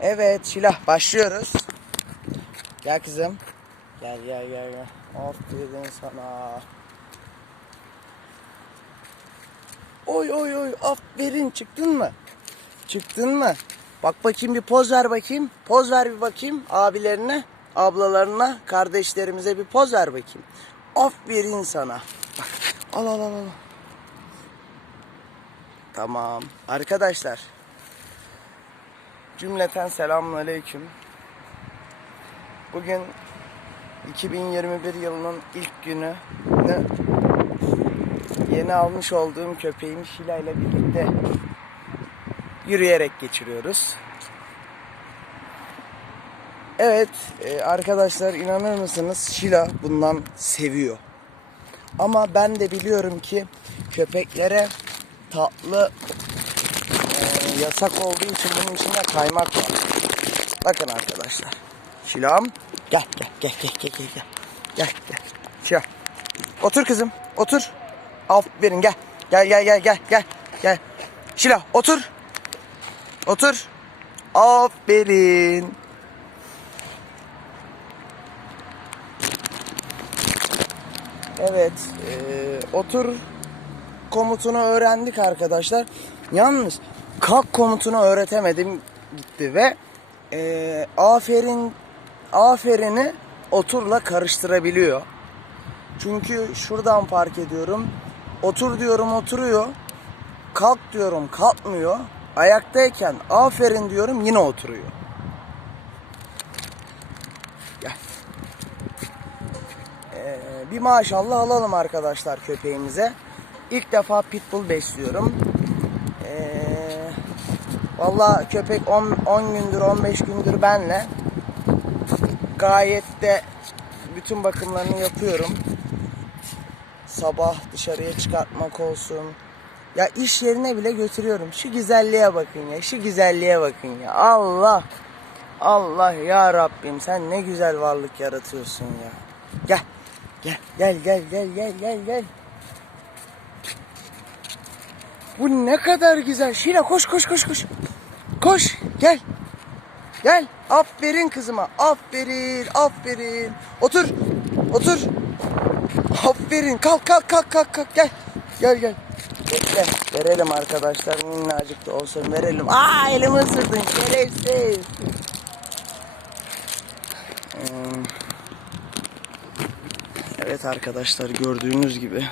Evet Şilah başlıyoruz. Gel kızım. Gel gel gel gel. Aferin sana. Oy oy oy aferin çıktın mı? Çıktın mı? Bak bakayım bir poz ver bakayım. Poz ver bir bakayım abilerine, ablalarına, kardeşlerimize bir poz ver bakayım. Aferin sana. Al al al al. Tamam. Arkadaşlar. Cümleten selamünaleyküm. Bugün 2021 yılının ilk günü yeni almış olduğum köpeğim Şila ile birlikte yürüyerek geçiriyoruz. Evet e, arkadaşlar inanır mısınız Şila bundan seviyor. Ama ben de biliyorum ki köpeklere tatlı yasak olduğu için bunun içinde kaymak var. Bakın arkadaşlar. Şilam gel gel gel gel gel gel gel. Gel gel. Şila. Otur kızım. Otur. Aferin gel. Gel gel gel gel gel. Gel. Şila otur. Otur. Aferin. Evet. e, otur komutunu öğrendik arkadaşlar. Yalnız kalk komutunu öğretemedim gitti ve e, aferin aferini oturla karıştırabiliyor. Çünkü şuradan fark ediyorum. Otur diyorum oturuyor. Kalk diyorum kalkmıyor. Ayaktayken aferin diyorum yine oturuyor. Gel. Ee, bir maşallah alalım arkadaşlar köpeğimize. İlk defa pitbull besliyorum. Valla köpek 10, 10 gündür 15 gündür benle. Gayet de bütün bakımlarını yapıyorum. Sabah dışarıya çıkartmak olsun. Ya iş yerine bile götürüyorum. Şu güzelliğe bakın ya. Şu güzelliğe bakın ya. Allah. Allah ya Rabbim sen ne güzel varlık yaratıyorsun ya. Gel. Gel gel gel gel gel gel gel. Bu ne kadar güzel. Şila koş koş koş koş. Koş gel. Gel. Aferin kızıma. Aferin. Aferin. Otur. Otur. Aferin. Kalk kalk kalk kalk kalk. Gel. Gel gel. Bekle. Verelim arkadaşlar. Minnacık da olsa verelim. Aa elimi ısırdın. Şerefsiz. Hmm. Evet arkadaşlar gördüğünüz gibi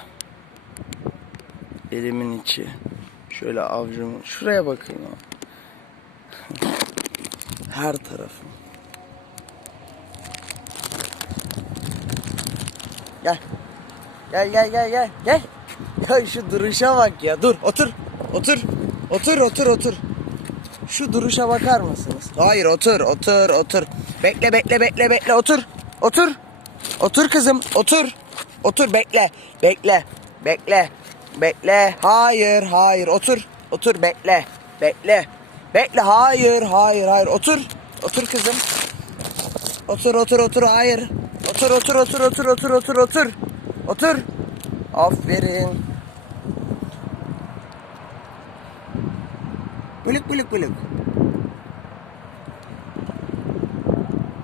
elimin içi şöyle avcumun şuraya bakın. Her tarafım. Gel. Gel gel gel gel gel. Ya şu duruşa bak ya. Dur otur. Otur. Otur otur otur. Şu duruşa bakar mısınız? Hayır otur otur otur. Bekle bekle bekle bekle otur. Otur. Otur kızım otur. Otur bekle. Bekle. Bekle. Bekle. Hayır hayır otur. Otur bekle. Bekle. Bekle hayır hayır hayır otur. Otur kızım. Otur otur otur hayır. Otur otur otur otur otur otur otur. Otur. Aferin. Bülük bülük bülük.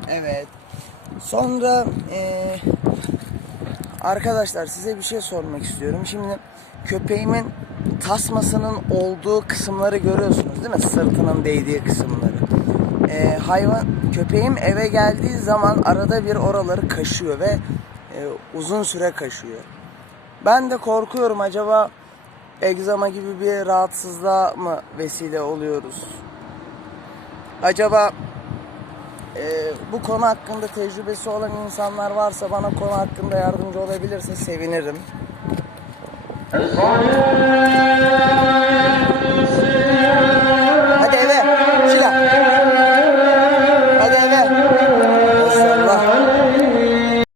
Evet. Sonra eee, arkadaşlar size bir şey sormak istiyorum. Şimdi köpeğimin tasmasının olduğu kısımları görüyorsunuz değil mi? Sırtının değdiği kısımları. Eee, hayvan köpeğim eve geldiği zaman arada bir oraları kaşıyor ve eee, uzun süre kaşıyor. Ben de korkuyorum acaba egzama gibi bir rahatsızlığa mı vesile oluyoruz? Acaba e, bu konu hakkında tecrübesi olan insanlar varsa bana konu hakkında yardımcı olabilirse sevinirim.